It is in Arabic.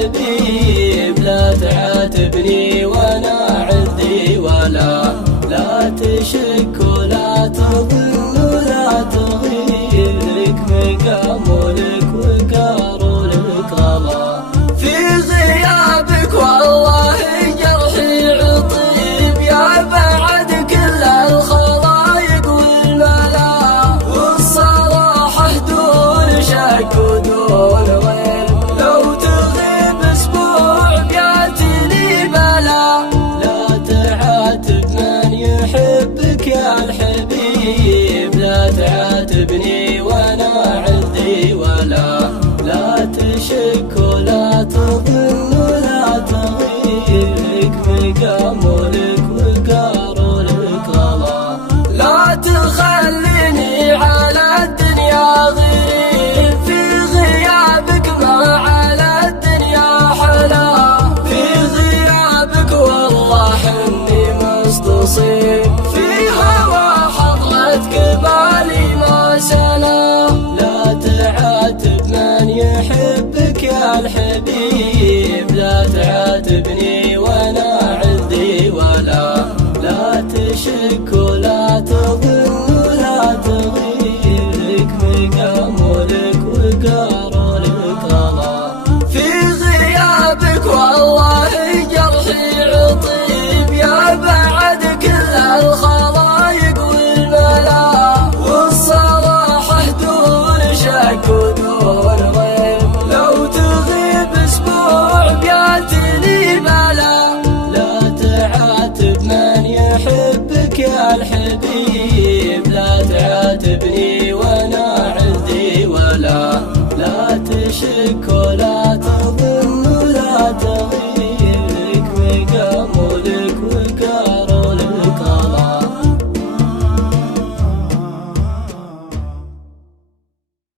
الحبيب لا تعاتبني وانا عندي ولا لا تشك ولا تظن ولا تغير لك مقام ولك وقار ولك غلا في غيابك والله جرحي عطيب يا بعد كل الخلايق والملا والصراحة دون شك ودون غير لو تغيب اسبوع بياتيني بلا لا تعاتب من يحبك يا الحبيب لا تعاتبني وانا عندي ولا لا تشك ولا تظن ولا تغير لك مقام ولك وقار ولك غلا لا تخليني على الدنيا غريب في غيابك ما على الدنيا حلا في غيابك والله اني مستصيب في هوى حضرتك بالي ما سلا لا تعاتب من يحبك يا الحبيب لا تعاتبني وانا عندي ولا لا تشك ولا تظن